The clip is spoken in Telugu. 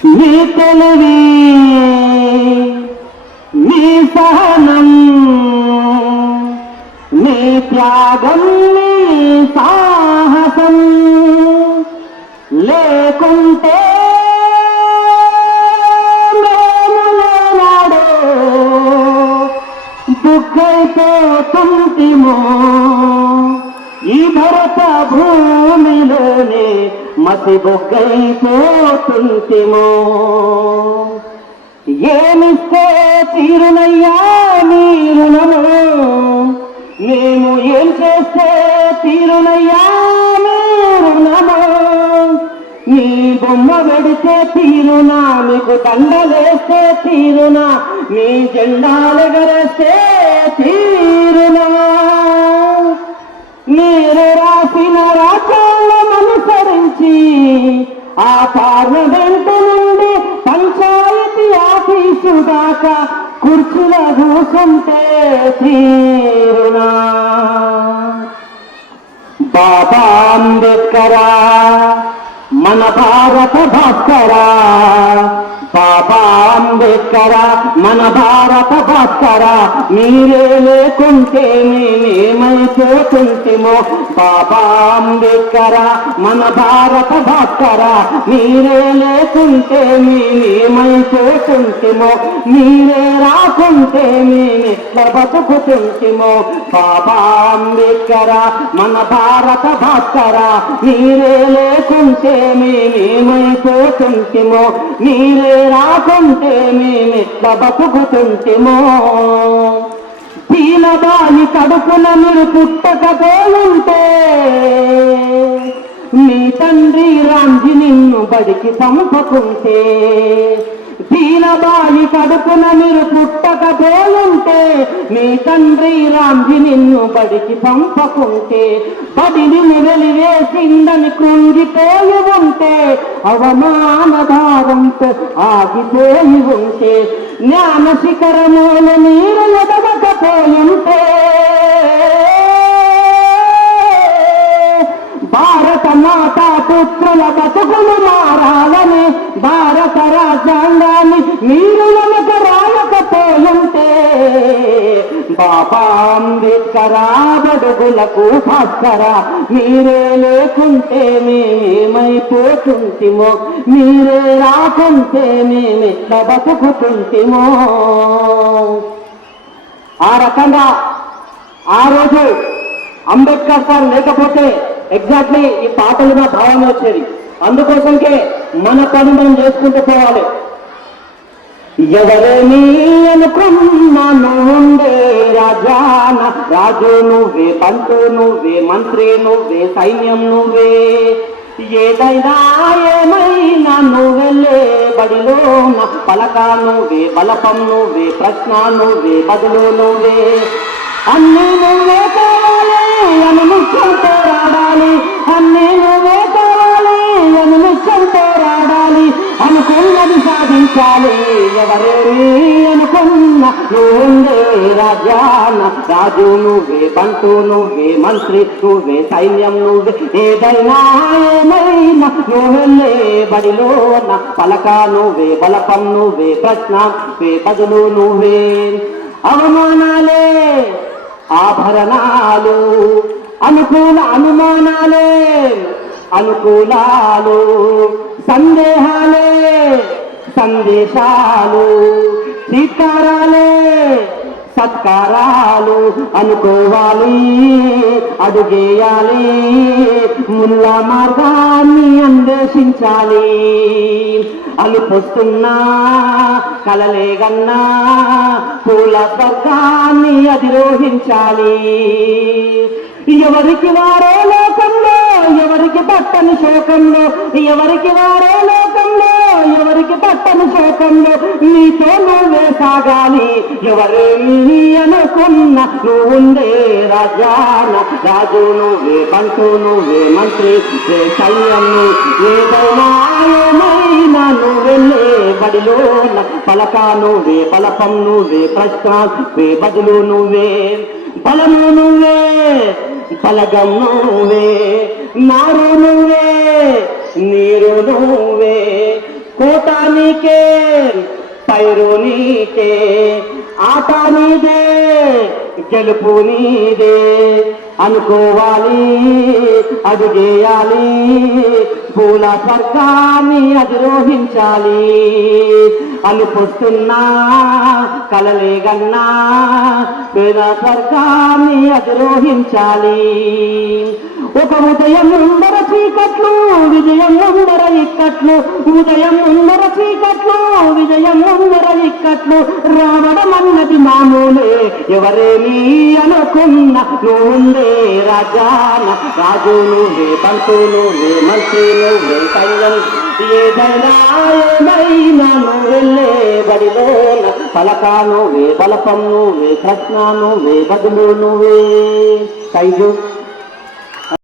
నీ తెలివి నీ సహనం నీ త్యాగం నీ సాహసం లేకుంటే మేము ఈ భరత భూమిలోనే మసి బొగ్గైపోతుంటిమో ఏమిస్తే తీరునయ్యా నీ రుణము మేము ఏం చేస్తే తీరునయ్యా నీ రుణము నీ బొమ్మ పెడితే తీరునా మీకు దండలేస్తే తీరునా మీ జెండాలెగరేస్తే తీరునా? మీరు పార్లమెంటు నుండి పంచాయతీ ఆఫీసు దాకా కుర్చీల కూసుంటే తీరునా. బాబా అంబేద్కరా మన భారత భాస్కరా బాబా అంబేద్కరా మన భారత భాస్కర మీరే లేకుంటే మేమేమైపోతుంటిమో బాబా అంబేద్కరా మన భారత భాస్కర మీరే లేకుంటే మేమేమైపోతుంటిమో మీరే రాకుంటే మేమెట్ల బతుకుతుంటేమో. బాబా అంబేద్కరా మన భారత భాస్కర మీరే లేకుంటే మేమేమైపోతుంటిమో మీరే రా రాకుంటే మేమెట్ల బతుకుతుంటేమో దీనదాని కడుపున మీరు పుట్టకపోయుంటే మీ తండ్రి రాంజి నిన్ను బడికి పంపకుంటే దీనదాని కడుపున మీరు పుట్టకపోయుంటే మీ తండ్రి రాంధి నిన్ను బడికి పంపకుంటే బడిని వెలివేసిందని కృంగిపోయి ఉంటే అవమానధారంతో ఆగిపోయి ఉంటే జ్ఞాన శిఖరమైన నీరు ఎదగకపోయుంటే భారత మాతా పుత్రుల బతుకులు అంబేద్కరా బడుగులకు భాస్కర మీరే లేకుంటే మేమేమైపోతుంటిమో మీరే రాకుంటే మేమెట్ల బతుకుతుంటిమో. ఆ రకంగా ఆ రోజు అంబేద్కర్ సార్ లేకపోతే ఎగ్జాక్ట్లీ ఈ పాటలు నా భావన వచ్చేది. అందుకోసంకే మన పని మనం చేసుకుంటూ పోవాలి. ఎవరని అనుకున్నా నువ్వుండే రాజాన రాజు నువ్వే పంతు నువ్వే మంత్రి నువ్వే సైన్యం నువ్వే. ఏదైనా ఏమైనా నువ్వెళ్ళే బడిలో నా పలక నువ్వే బలపం నువ్వే ప్రశ్న నువ్వే బదులు నువ్వే. అన్ని నువ్వే కావాలి అని రావాలి. సాధించాలి ఎవరేమి అనుకున్న నువ్వుండే రాజాన రాజు నువ్వే బంటు నువ్వే మంత్రి నువ్వే సైన్యం నువ్వే. ఏదైనా ఏమైనా నువ్వెళ్ళే బడిలోన. పలక నువ్వే బలపం నువ్వే ప్రశ్న నువ్వే బదులు నువ్వే. అవమానాలే ఆభరణాలు అనుకూల అనుమానాలే అనుకూలాలు సందేహాలే. సందేశాలు సీతారాలే సత్కారాలు అనుకోవాలి అడుగేయాలి ముల్ల మార్గాన్ని అన్వేషించాలి. అలుపొస్తున్నా కలలేగన్నా పూల స్వర్గాన్ని అధిరోహించాలి. ఎవరికి వారే లోకంలో ఎవరికి పట్టని శోకంలో ఎవరికి వారే లోకంలో ఎవరికి పట్టని శోకంలో నీతో నువ్వే సాగాలి. ఎవరేమి అనుకున్న నువ్వుండే రాజాన రాజు నువ్వే పంటు నువ్వే మంత్రి నువ్వే సైన్యం ఏదైనా ఏమైనా నువ్వెళ్ళే బడిలో పలక నువ్వే పలకం నువ్వే ప్రశ్న నువ్వే బదులు నువ్వే బలము నువ్వే బలగం నువ్వే నారు నువ్వే నీరు నువ్వే. కోట నీకే పైరు నీకే ఆట నీదే గెలుపు నీదే. అనుకోవాలి అడుగేయాలి పూల స్వర్గాన్ని అధిరోహించాలి. అనుకొస్తున్నా కలలే గన్నా పేద స్వర్గాన్ని అధిరోహించాలి. ఒక ఉదయం ముందర చీకట్లు విజయం ముందర ఇక్కట్లు. ఉదయం ముందర చీకట్లు విజయం ముందర ఇక్కట్లు. రావడం అన్నది మామూలే ఎవరేమీ అనుకున్న నువ్వుందే రాజాన. రాజు నువ్వే బంతు నువ్వే మంత్రి నువ్వే సైన్యం. ఏదైనా ఏమైనా నువ్వు వెళ్ళే బడిలోన. పలకా నువ్వే బలపం నువ్వే ప్రశ్న నువ్వే బదులు నువ్వే. కైజు